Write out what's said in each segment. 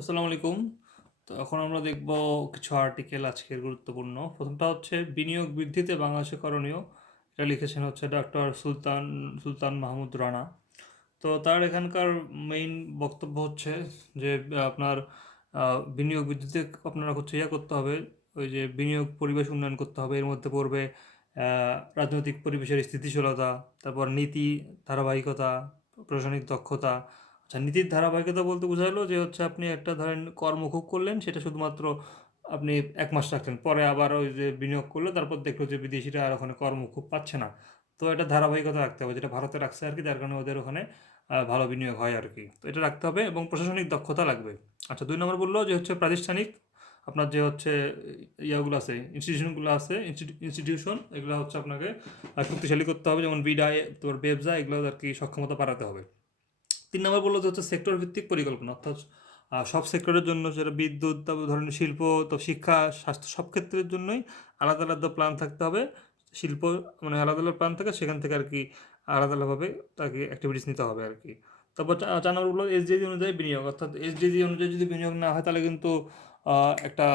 আসসালামু আলাইকুম। তো এখন আমরা দেখব কিছু আর্টিকেল আজকের গুরুত্বপূর্ণ। প্রথমটা হচ্ছে বিনিয়োগ বৃদ্ধিতে বাংলাদেশে করণীয়। এটা লিখেছেন হচ্ছে ডক্টর সুলতান মাহমুদ রানা। তো তার এখানকার মেইন বক্তব্য হচ্ছে যে আপনার বিনিয়োগ বৃদ্ধিতে আপনারা হচ্ছে করতে হবে, ওই যে বিনিয়োগ পরিবেশ উন্নয়ন করতে হবে। এর মধ্যে পড়বে রাজনৈতিক পরিবেশের স্থিতিশীলতা, তারপর নীতি ধারাবাহিকতা, প্রশাসনিক দক্ষতা। আচ্ছা, নীতির ধারাবাহিকতা বলতে বোঝালো যে হচ্ছে আপনি একটা ধরেন কর্ম খুব করলেন, সেটা শুধুমাত্র আপনি ১ মাস রাখলেন, পরে আবার ওই যে বিনিয়োগ করলো, তারপর দেখলো যে বিদেশিরা আর ওখানে কর্ম খুব পাচ্ছে না। তো এটা ধারাবাহিকতা রাখতে হবে, যেটা ভারতে রাখছে আর কি, যার কারণে ওদের ওখানে ভালো বিনিয়োগ হয় আর কি। তো এটা রাখতে হবে এবং প্রশাসনিক দক্ষতা লাগবে। আচ্ছা, ২ নম্বর বললো যে হচ্ছে প্রাতিষ্ঠানিক, আপনার যে হচ্ছে ইয়াগুলো আছে, ইনস্টিটিউশনগুলো আছে, ইনস্টিটিউশন, এগুলো হচ্ছে আপনাকে শক্তিশালী করতে হবে, যেমন বিডায়, তোর ব্যবসা, এগুলো আর কি সক্ষমতা বাড়াতে হবে। ৩ নম্বর বললো যে হচ্ছে সেক্টর ভিত্তিক পরিকল্পনা, অর্থাৎ সব সেক্টরের জন্য, যেটা বিদ্যুৎ, তারপর ধরেন শিল্প, তো শিক্ষা, স্বাস্থ্য, সব ক্ষেত্রের জন্যই আলাদা আলাদা প্ল্যান থাকতে হবে। শিল্প মানে আলাদা আলাদা প্ল্যান থাকে, সেখান থেকে আর কি আলাদা আলাদাভাবে তাকে অ্যাক্টিভিটিস নিতে হবে আর কি। তারপর ৪ নম্বর বললো এসডিজি অনুযায়ী বিনিয়োগ, অর্থাৎ এসডিজি অনুযায়ী যদি বিনিয়োগ না হয় তাহলে কিন্তু একটা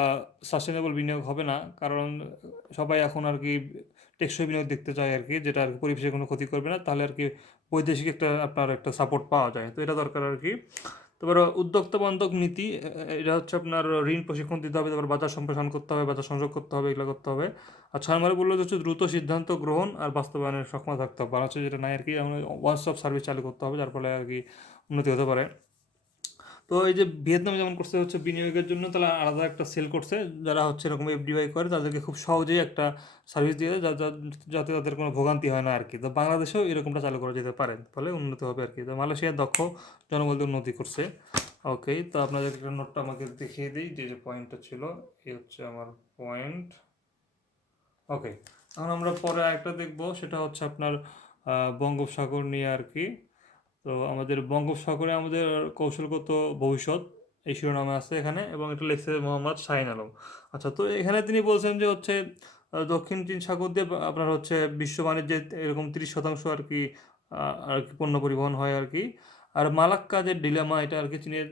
সাস্টেনেবল বিনিয়োগ হবে না। কারণ সবাই এখন আর কি টেকসই বিনিয়োগ দেখতে চায় আর কি, যেটা আর কি পরিবেশের কোনো ক্ষতি করবে না, তাহলে আর কি বৈদেশিক একটা আপনার একটা সাপোর্ট পাওয়া যায়। তো এটা দরকার আর কি। তারপর উদ্যোক্তা বান্ধব নীতি, এটা হচ্ছে আপনার ঋণ প্রশিক্ষণ দিতে হবে, তারপর বাজার সম্প্রসারণ করতে হবে, বাজার সংযোগ করতে হবে, এগুলো করতে হবে। আর ৬ নম্বরে বললো যে হচ্ছে দ্রুত সিদ্ধান্ত গ্রহণ আর বাস্তবায়নের সক্ষমতা থাকতে হবে। বাংলাদেশে যেটা নাই আর কি, ওয়ান স্টপ সার্ভিস চালু করতে হবে, যার ফলে আর কি উন্নতি হতে পারে। তো এই যে ভিয়েতনামে যেমন করছে হচ্ছে বিনিয়োগের জন্য, তারা আলাদা একটা সেল করছে, যারা হচ্ছে এরকম এফডিআই করে তাদেরকে খুব সহজেই একটা সার্ভিস দিয়ে দেয়, যাতে তাদের কোনো ভোগান্তি হয় না আর কি। তো বাংলাদেশেও এরকমটা চালু করা যেতে পারে, ফলে উন্নতি হবে আর কি। তো মালয়েশিয়ার দক্ষ জনবল দিয়ে উন্নতি করছে। ওকে, তো আপনাদের একটা নোটটা আমাকে দেখিয়ে দিই, যে যে পয়েন্টটা ছিল। এই হচ্ছে আমার পয়েন্ট। ওকে, এখন আমরা পরে একটা দেখব, সেটা হচ্ছে আপনার বঙ্গোপসাগর নিয়ে আর কি। তো আমাদের বঙ্গোপসাগরে আমাদের কৌশলগত ভবিষ্যৎ, এই শিরোনামে আছে এখানে, এবং এটা লিখছে মোহাম্মদ শাহিন আলম। আচ্ছা, তো এখানে তিনি বলছেন যে হচ্ছে দক্ষিণ চীন সাগর দিয়ে আপনার হচ্ছে বিশ্ব বাণিজ্যের এরকম ৩০% আর কি আর কি পণ্য পরিবহন হয় আর কি। আর মালাক্কা যে ডিলেমা, এটা আর কি চীনের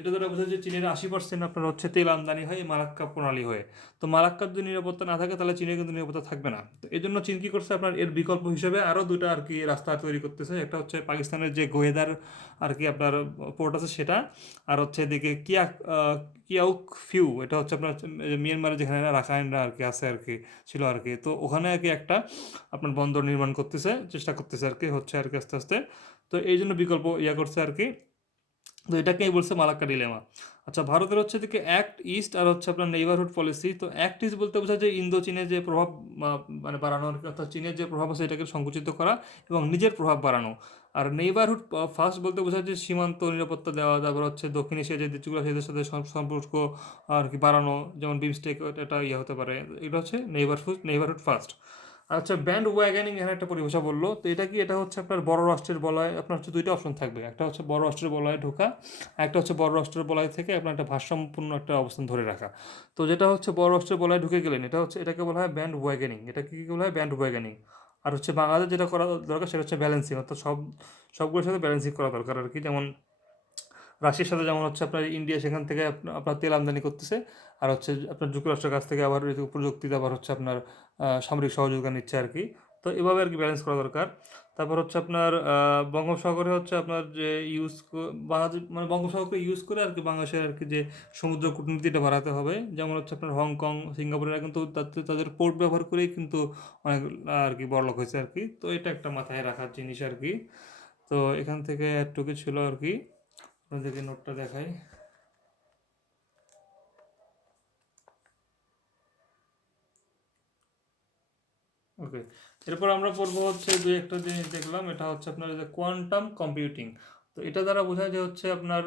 এটা দ্বারা বোঝা যায় চীনের ৮০% আপনার হচ্ছে তেল আমদানি হয় এই মালাক্কা প্রণালী হয়ে। তো মালাক্কার যদি নিরাপত্তা না থাকে, তাহলে চীনের কিন্তু নিরাপত্তা থাকবে না। তো এই জন্য চীন কী করছে, আপনার এর বিকল্প হিসেবে আরও দুটা আর কি রাস্তা তৈরি করতেছে। একটা হচ্ছে পাকিস্তানের যে গোয়েদার আর কি আপনার পোর্ট আছে সেটা, আর হচ্ছে এদিকে কিয়াউক ফিউ, এটা হচ্ছে আপনার মিয়ানমারে যেখানে রাখাইনরা আর কি আছে আর কি, ছিল আর কি। তো ওখানে আর কি একটা আপনার বন্দর নির্মাণ করতেছে, চেষ্টা করতেছে আর কি, হচ্ছে আর কি আস্তে আস্তে। তো এই জন্য বিকল্প করছে আর কি। তো এটাকেই বলছে মালাক্কা ডিলেমা। আচ্ছা, ভারতের হচ্ছে দিকে অ্যাক্ট ইস্ট আর হচ্ছে আপনার নেইবারহুড পলিসি। তো অ্যাক্ট ইস্ট বলতে বোঝায় যে ইন্দো চীনের যে প্রভাব মানে বাড়ানো আর কি, অর্থাৎ চীনের যে প্রভাব আছে এটাকে সংকুচিত করা এবং নিজের প্রভাব বাড়ানো। আর নেইবারহুড ফার্স্ট বলতে বোঝায় যে সীমান্ত নিরাপত্তা দেওয়া, তারপর হচ্ছে দক্ষিণ এশিয়া যে দেশগুলো আছে এদের সাথে সম্পর্ক আর কি বাড়ানো, যেমন বিমস্টেক, এটা হতে পারে। এটা হচ্ছে নেইবারহুড ফার্স্ট। আচ্ছা, ব্যান্ড ওয়াগানিং এখানে একটা পরিভাষা বললো, তো এটা কি, এটা হচ্ছে আপনার বড় রাষ্ট্রের বলয়, আপনার হচ্ছে দুইটা অপশন থাকবে, একটা হচ্ছে বড় রাষ্ট্রের বলয়ে ঢোকা, একটা হচ্ছে বড় রাষ্ট্রের বলয় থেকে আপনার একটা ভারসাম্যপূর্ণ একটা অবস্থান ধরে রাখা। তো যেটা হচ্ছে বড় রাষ্ট্রের বলয়ে ঢুকে গেলেন, এটা হচ্ছে এটাকে বলা হয় ব্যান্ড ওয়াগানিং। এটা কি বলা হয়, ব্যান্ড ওয়াগানিং। আর হচ্ছে বাংলাদেশ যেটা করা দরকার সেটা হচ্ছে ব্যালেন্সিং, অর্থাৎ সবগুলোর সাথে ব্যালেন্সিং করা দরকার আর কি। যেমন রাশিয়ার সাথে যেমন হচ্ছে আপনার ইন্ডিয়া সেখান থেকে আপনার তেল আমদানি করতেছে, আর হচ্ছে আপনার যুক্তরাষ্ট্রের কাছ থেকে আবার প্রযুক্তিতে আবার হচ্ছে আপনার সামরিক সহযোগিতা নিচ্ছে আর কি। তো এভাবে আর কি ব্যালেন্স করা দরকার। তারপর হচ্ছে আপনার বঙ্গোপসাগরে হচ্ছে আপনার যে বাংলাদেশ মানে বঙ্গোপসাগরকে ইউজ করে আর কি বাংলাদেশের আর কি যে সমুদ্র কূটনীতিটা বাড়াতে হবে। যেমন হচ্ছে আপনার হংকং, সিঙ্গাপুরেরা কিন্তু তাদের পোর্ট ব্যবহার করেই কিন্তু অনেক আর কি বড়লোক হয়েছে আর কি। তো এটা একটা মাথায় রাখার জিনিস আর কি। তো এখান থেকে একটুকু ছিল আর কি, আপনাদেরকে নোটটা দেখাই। ওকে, এরপর আমরা পড়বো হচ্ছে দুই একটা জিনিস দেখলাম, এটা হচ্ছে আপনার যে কোয়ান্টাম কম্পিউটিং। তো এটা দ্বারা বোঝায় যে হচ্ছে আপনার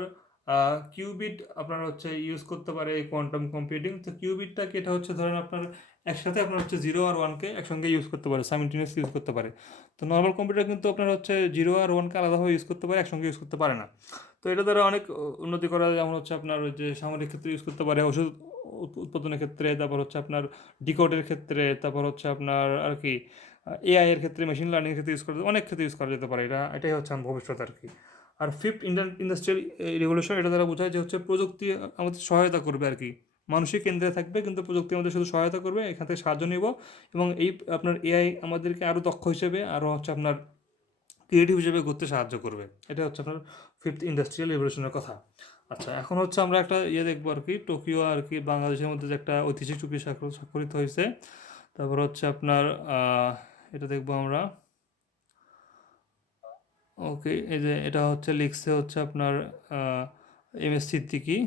কিউবিট আপনার হচ্ছে ইউজ করতে পারে এই কোয়ান্টাম কম্পিউটিং। তো কিউবিটটা কি, এটা হচ্ছে ধরেন আপনার একসাথে আপনার হচ্ছে 0 আর 1কে একসঙ্গে ইউজ করতে পারে, সাইমিলটেনিয়াসলি ইউজ করতে পারে। তো নর্মাল কম্পিউটার কিন্তু আপনার হচ্ছে 0 আর 1কে আলাদাভাবে ইউজ করতে পারে, একসঙ্গে ইউজ করতে পারে না। তো এটা দ্বারা অনেক উন্নতি করা যায়, যেমন হচ্ছে আপনার ওই যে সামরিক ক্ষেত্রে ইউজ করতে পারে, ওষুধ উৎপাদনের ক্ষেত্রে, তারপর হচ্ছে আপনার ডিকোডের ক্ষেত্রে, তারপর হচ্ছে আপনার আর কি এআই এর ক্ষেত্রে, মেশিন লার্নিং এর ক্ষেত্রে ইউজ করা, অনেক ক্ষেত্রে ইউজ করা যেতে পারে। এটাই হচ্ছে ভবিষ্যৎ আর কি। আর ফিফথ ইন্ডিয়ান ইন্ডাস্ট্রিয়াল রেভলিউশন, এটা দ্বারা বোঝায় যে হচ্ছে প্রযুক্তি আমাদের সহায়তা করবে আর কি, মানুষই কেন্দ্রে থাকবে কিন্তু প্রযুক্তি আমাদের শুধু সহায়তা করবে, এখান থেকে সাহায্য নেব। এবং এই আপনার এআই আমাদেরকে আরও দক্ষ হিসেবে, আরও হচ্ছে আপনার ক্রিয়েটিভ হিসেবে করতে সাহায্য করবে। এটা হচ্ছে আপনার ফিফথ ইন্ডাস্ট্রিয়াল রেভলিউশনের কথা। আচ্ছা, এখন হচ্ছে আমরা একটা ইয়ে দেখবো আর কি, টোকিও আর কি বাংলাদেশের মধ্যে যে একটা ঐতিহাসিক চুক্তি স্বাক্ষরিত হয়েছে। তারপর হচ্ছে আপনার এটা দেখবো আমরা। ওকে, এই যে এটা হচ্ছে লিখছে হচ্ছে আপনার এম এস সিদ্দিকি,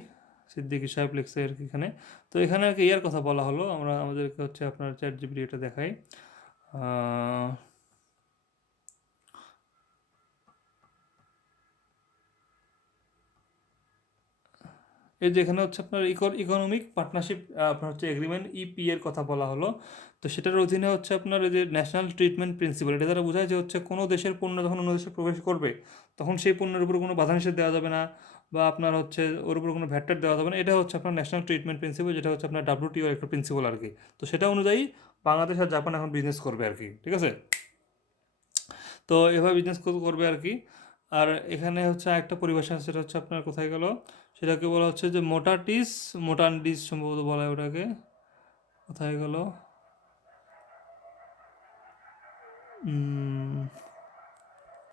সিদ্দিকি সাহেব লিখছে আর কি এখানে। তো এখানে আর কি ইয়ার কথা বলা হলো, আমরা আমাদেরকে হচ্ছে আপনার চ্যাট জিপিটি এটা দেখাই। এই যে এখানে হচ্ছে আপনার ইকোনমিক পার্টনারশিপ আপনার হচ্ছে এগ্রিমেন্ট ইপি এর কথা বলা হলো। তো সেটার অধীনে হচ্ছে আপনার এই যে ন্যাশনাল ট্রিটমেন্ট প্রিন্সিপাল, এটা দ্বারা বোঝায় যে হচ্ছে কোনো দেশের পণ্য যখন অন্য দেশে প্রবেশ করবে তখন সেই পণ্যের উপর কোনো বাধা নিষেধ দেওয়া যাবে না, বা আপনার হচ্ছে ওর উপর কোনো ভ্যাট দেওয়া যাবে না। এটা হচ্ছে আপনার ন্যাশনাল ট্রিটমেন্ট প্রিন্সিপাল, যেটা হচ্ছে আপনার ডাব্লিউটিও একটা প্রিন্সিপাল আর কি। তো সেটা অনুযায়ী বাংলাদেশ আর জাপান এখন বিজনেস করবে আর কি, ঠিক আছে। তো এভাবে বিজনেস করবে আর কি। আর এখানে হচ্ছে একটা পরিভাষা, সেটা হচ্ছে আপনার কোথায় গেল, সেটাকে বলা হচ্ছে যে মোটাটিস মোটান্ডিস সম্ভবত বলা হয় ওটাকে, কোথায় গেল।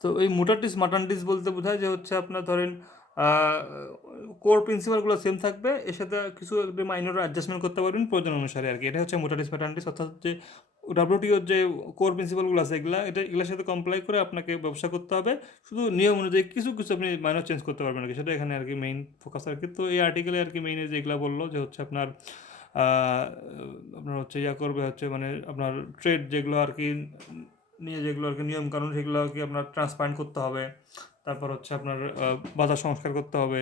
তো এই মোটাটিস মাটান্টিস বলতে বোঝায় যে হচ্ছে আপনার ধরেন কোর প্রিন্সিপালগুলো সেম থাকবে, এর সাথে কিছু একটা মাইনর অ্যাডজাস্টমেন্ট করতে পারবেন প্রয়োজন অনুসারে আর কি। এটা হচ্ছে মোটাটিস মাটান্টিস, অর্থাৎ যে ডাব্লিউটিওর যে কোর প্রিন্সিপালগুলো আছে এগুলোর সাথে কমপ্লাই করে আপনাকে ব্যবসা করতে হবে, শুধু নিয়ম অনুযায়ী কিছু কিছু আপনি মাইনর চেঞ্জ করতে পারবেন আর কি। সেটা এখানে আর কি মেইন ফোকাস আর কি। তো এই আর্টিকেলে আর কি মেইন যেগুলো বললো যে হচ্ছে আপনার আপনার হচ্ছে ইয়া করবে হচ্ছে মানে আপনার ট্রেড যেগুলো আর কি নিয়ে, যেগুলো আর কি নিয়মকানুন, সেগুলো আর কি আপনার ট্রান্সপারেন্ট করতে হবে। তারপর হচ্ছে আপনার বাজার সংস্কার করতে হবে।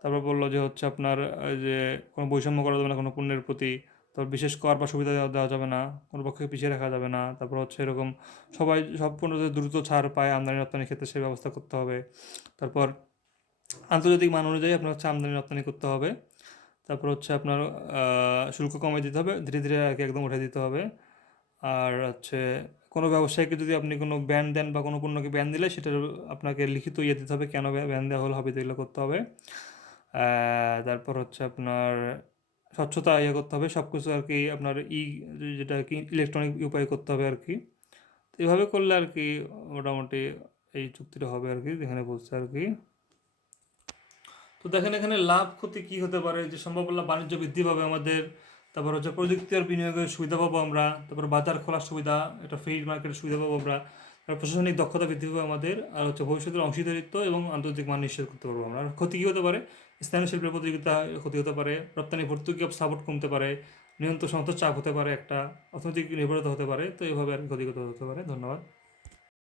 তারপর বললো যে হচ্ছে আপনার যে কোনো বৈষম্য করা যাবে না কোনো পণ্যের প্রতি। তারপর বিশেষ কর বা সুবিধা দেওয়া যাবে না, কোনো পক্ষে পিছিয়ে রাখা যাবে না। তারপর হচ্ছে এরকম সবাই সব পণ্যতে দ্রুত ছাড় পায় আমদানি রপ্তানির ক্ষেত্রে, সেই ব্যবস্থা করতে হবে। তারপর আন্তর্জাতিক মান অনুযায়ী আপনার হচ্ছে আমদানি রপ্তানি করতে হবে। তারপর হচ্ছে আপনার শুল্ক কমিয়ে দিতে হবে, ধীরে ধীরে আর কি একদম উঠে দিতে হবে। আর হচ্ছে কোনো ব্যবসায়ীকে যদি আপনি কোনো ব্যান দেন বা কোনো পণ্যকে ব্যান দিলে সেটার আপনাকে লিখিত ইয়ে দিতে হবে, কেন ব্যান দেওয়া হলো হবে, এগুলো করতে হবে। তারপর হচ্ছে আপনার স্বচ্ছতা ইয়ে করতে হবে, সব কিছু আর কি আপনার যেটা কি ইলেকট্রনিক উপায় করতে হবে আর কি। তো এভাবে করলে আর কি মোটামুটি এই চুক্তিটা হবে আর কি, যেখানে বলছে আর কি। তো দেখেন এখানে লাভ ক্ষতি কী হতে পারে, যে সম্ভাবনা বাণিজ্য বৃদ্ধি পাবে আমাদের, তারপর হচ্ছে প্রযুক্তি আর বিনিয়োগের সুবিধা পাবো আমরা, তারপর বাজার খোলার সুবিধা, এটা ফ্রি মার্কেটের সুবিধা পাবো আমরা, তারপর প্রশাসনিক দক্ষতা বৃদ্ধি পাবে আমাদের, আর হচ্ছে ভবিষ্যতের অংশীদারিত্ব এবং আন্তর্জাতিক মান নিশ্চিত করতে পারবো আমরা। আর ক্ষতি কী হতে পারে, স্থানীয় শিল্পের প্রতিযোগিতা ক্ষতি হতে পারে, রপ্তানি ভর্তুকি সাপোর্ট কমতে পারে, নিয়ন্ত্রণ সংস্থার চাপ হতে পারে, একটা অর্থনৈতিক নির্ভরতা হতে পারে। তো এইভাবে আর কি ক্ষতিগত হতে পারে। ধন্যবাদ।